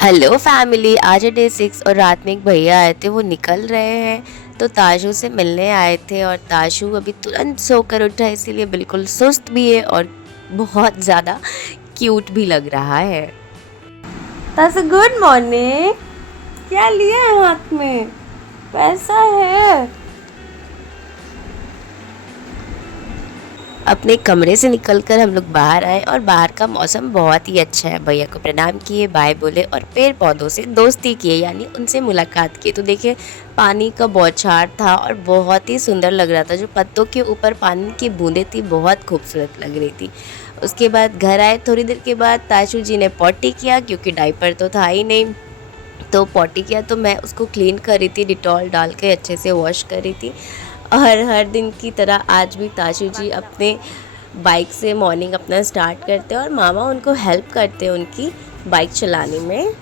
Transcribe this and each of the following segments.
Hello family, आज है day 6 और रात में एक भैया आए थे। वो निकल रहे हैं तो ताशु से मिलने आए थे और ताशु अभी तुरंत सोकर उठा है, इसीलिए बिल्कुल सुस्त भी है और बहुत ज़्यादा क्यूट भी लग रहा है। Tashu good morning. क्या लिया है हाथ में? पैसा है। अपने कमरे से निकलकर हम लोग बाहर आए और बाहर का मौसम बहुत ही अच्छा है। भैया को प्रणाम किए, बाय बोले और पेड़ पौधों से दोस्ती किए, यानी उनसे मुलाकात की। तो देखिए, पानी का बौछार था और बहुत ही सुंदर लग रहा था। जो पत्तों के ऊपर पानी की बूंदें थी, बहुत खूबसूरत लग रही थी। उसके बाद घर आए। थोड़ी देर के बाद ताशु जी ने पॉटी किया, क्योंकि डायपर तो था ही नहीं। तो पॉटी किया तो मैं उसको क्लीन कर रही थी, डिटॉल डाल के अच्छे से वॉश कर रही थी। और हर दिन की तरह आज भी ताशु जी अपने बाइक से मॉर्निंग अपना स्टार्ट करते हैं और मामा उनको हेल्प करते हैं उनकी बाइक चलाने में।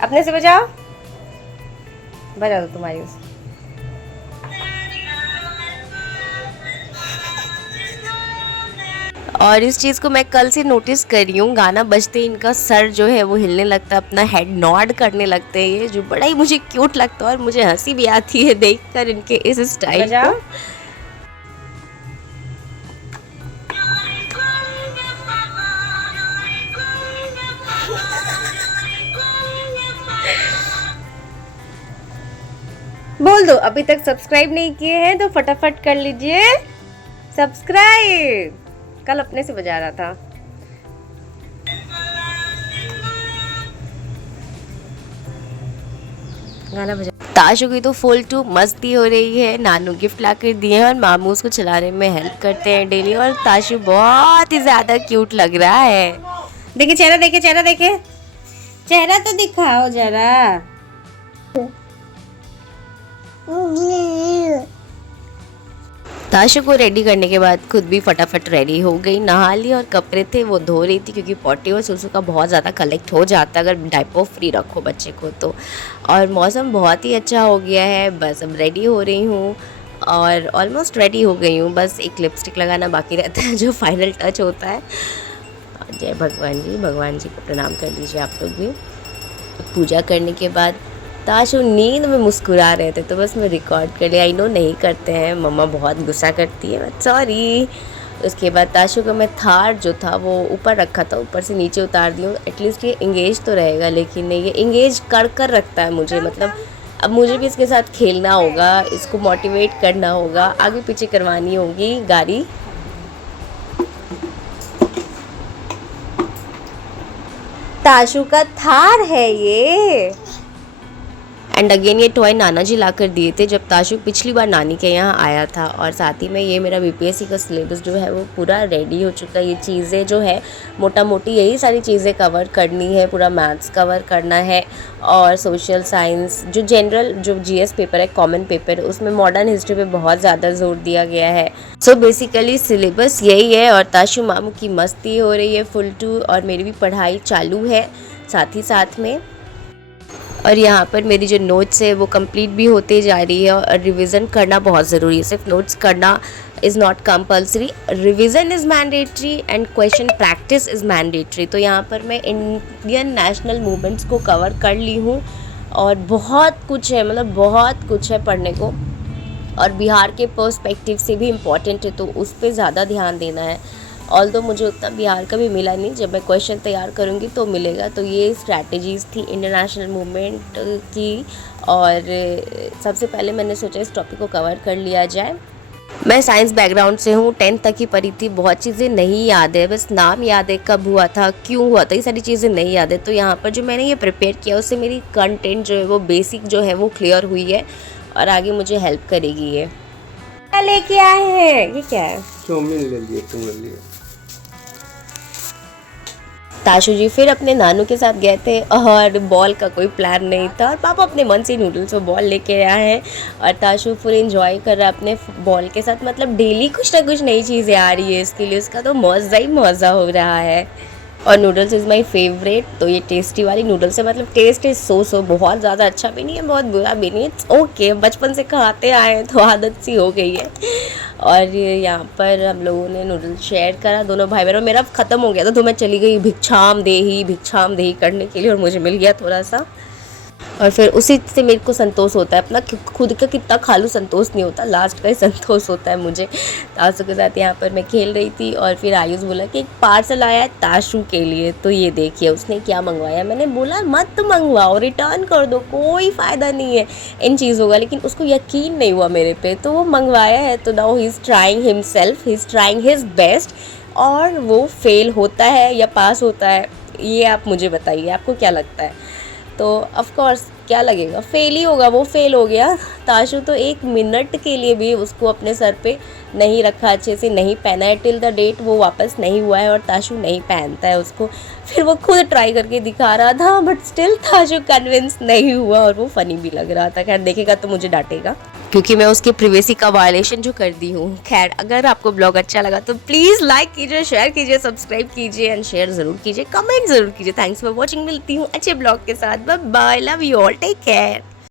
अपने से बजाओ, बजा दो तुम्हारी उस। और इस चीज़ को मैं कल से नोटिस कर रही हूँ, गाना बजते ही इनका सर जो है वो हिलने लगता है, अपना हेड नॉड करने लगते हैं, ये जो बड़ा ही मुझे क्यूट लगता है और मुझे हंसी भी आती है देखकर इनके इस स्टाइल को। बोल दो, अभी तक सब्सक्राइब नहीं किए हैं तो फटाफट कर लीजिए सब्सक्राइब। कल अपने से बजा रहा था। गाना बजा। ताशु की तो फुल टू मस्ती हो रही है। नानू गिफ्ट ला कर दिए हैं और मामू उसको चलाने में हेल्प करते हैं डेली। और ताशु बहुत ही ज्यादा क्यूट लग रहा है। देखिए चेहरा, देखिए चेहरा, देखिए चेहरा तो दिखाओ जरा। ताशु को रेडी करने के बाद खुद भी फटाफट रेडी हो गई, नहा ली और कपड़े थे वो धो रही थी, क्योंकि पॉटी और सुसु का बहुत ज़्यादा कलेक्ट हो जाता है अगर डायपर फ्री रखो बच्चे को तो। और मौसम बहुत ही अच्छा हो गया है। बस अब रेडी हो रही हूँ और ऑलमोस्ट रेडी हो गई हूँ। बस एक लिपस्टिक लगाना बाकी रहता है, जो फाइनल टच होता है। जय भगवान जी, भगवान जी को प्रणाम कर लीजिए आप लोग भी। पूजा करने के बाद ताशु नींद में मुस्कुरा रहे थे, तो बस मैं रिकॉर्ड कर लिया। आई नो नहीं करते हैं, मम्मा बहुत गुस्सा करती है, बट सॉरी। उसके बाद ताशु का मैं थार जो था वो ऊपर रखा था, ऊपर से नीचे उतार दी हूँ। एटलीस्ट ये इंगेज तो रहेगा, लेकिन नहीं, ये इंगेज कर रखता है मुझे। मतलब अब मुझे भी इसके साथ खेलना होगा, इसको मोटिवेट करना होगा, आगे पीछे करवानी होगी गाड़ी। ताशु का थार है ये। एंड अगेन ये टॉय नाना जी ला कर दिए थे जब ताशु पिछली बार नानी के यहाँ आया था। और साथ ही में ये मेरा बीपीएससी का सिलेबस जो है वो पूरा रेडी हो चुका है। ये चीज़ें जो है मोटा मोटी यही सारी चीज़ें कवर करनी है। पूरा मैथ्स कवर करना है और सोशल साइंस, जो जनरल जो जीएस पेपर है, कॉमन पेपर, उसमें मॉडर्न हिस्ट्री पे बहुत ज़्यादा जोर दिया गया है। सो बेसिकली सिलेबस यही है और ताशु मामू की मस्ती हो रही है फुल टू, और मेरी भी पढ़ाई चालू है साथ ही साथ में। और यहाँ पर मेरी जो नोट्स है वो कंप्लीट भी होते जा रही है और रिवीजन करना बहुत ज़रूरी है। सिर्फ नोट्स करना is not compulsory, revision is mandatory and question practice is mandatory. तो यहाँ पर मैं इंडियन नेशनल मूवमेंट्स को कवर कर ली हूँ और बहुत कुछ है, मतलब बहुत कुछ है पढ़ने को। और बिहार के पर्सपेक्टिव से भी इम्पॉर्टेंट है, तो उस पर ज़्यादा ध्यान देना है। ऑल्दो मुझे उतना बिहार का भी मिला नहीं, जब मैं क्वेश्चन तैयार करूँगी तो मिलेगा। तो ये स्ट्रैटेजीज़ थी इंटरनेशनल मूवमेंट की, और सबसे पहले मैंने सोचा इस टॉपिक को कवर कर लिया जाए। मैं साइंस बैकग्राउंड से हूँ, 10th तक ही पढ़ी थी। बहुत चीज़ें नहीं याद है, बस नाम याद है, कब हुआ था, क्यों हुआ था, ये सारी चीज़ें नहीं याद है। तो यहाँ पर जो मैंने ये प्रिपेयर किया उससे मेरी कंटेंट जो है वो बेसिक जो है वो क्लियर हुई है और आगे मुझे हेल्प करेगी। ये क्या लेके आए हैं? ये क्या है? चाउमीन ले लिए, तुम ले लिए। ताशु जी फिर अपने नानू के साथ गए थे और बॉल का कोई प्लान नहीं था और पापा अपने मन से नूडल्स और बॉल लेके आए हैं और ताशु फुल एंजॉय कर रहा है अपने बॉल के साथ। मतलब डेली कुछ ना कुछ नई चीज़ें आ रही है इसके लिए, उसका तो मज़ा ही मज़ा हो रहा है। और नूडल्स इज़ माई फेवरेट। तो ये टेस्टी वाली नूडल्स है, मतलब टेस्ट इज़ सो बहुत ज़्यादा अच्छा भी नहीं है, बहुत बुरा भी नहीं है, इट्स ओके। बचपन से खाते आए हैं तो आदत सी हो गई है। और यहाँ पर हम लोगों ने नूडल्स शेयर करा दोनों भाई बहनों। मेरा ख़त्म हो गया था तो मैं चली गई भिक्षाम देही करने के लिए, और मुझे मिल गया थोड़ा सा। और फिर उसी से मेरे को संतोष होता है, अपना खुद का कितना खा लूँ संतोष नहीं होता, लास्ट का ही संतोष होता है मुझे। ताशु के साथ यहाँ पर मैं खेल रही थी और फिर आयुष बोला कि एक पार्सल आया है ताशु के लिए, तो ये देखिए उसने क्या मंगवाया। मैंने बोला मत मंगवाओ, रिटर्न कर दो, कोई फ़ायदा नहीं है इन चीज़ों का, लेकिन उसको यकीन नहीं हुआ मेरे पे, तो वो मंगवाया है। तो now he is trying himself, he is trying his best, और वो फेल होता है या पास होता है, ये आप मुझे बताइए, आपको क्या लगता है? तो ऑफ कोर्स क्या लगेगा, फेल ही होगा। वो फेल हो गया। ताशु तो 1 मिनट के लिए भी उसको अपने सर पे नहीं रखा, अच्छे से नहीं पहना है, टिल द डेट वो वापस नहीं हुआ है और ताशु नहीं पहनता है उसको। फिर वो खुद ट्राई करके दिखा रहा था, बट स्टिल ताशु कन्विंस नहीं हुआ, और वो फ़नी भी लग रहा था। खैर देखेगा तो मुझे डांटेगा, क्योंकि मैं उसके प्रिवेसी का वायलेशन जो कर दी हूँ। खैर अगर आपको ब्लॉग अच्छा लगा तो प्लीज़ लाइक कीजिए, शेयर कीजिए, सब्सक्राइब कीजिए एंड शेयर ज़रूर कीजिए, कमेंट ज़रूर कीजिए। Thanks for watching. मिलती हूँ अच्छे ब्लॉग के साथ। Bye bye, love you all, take care.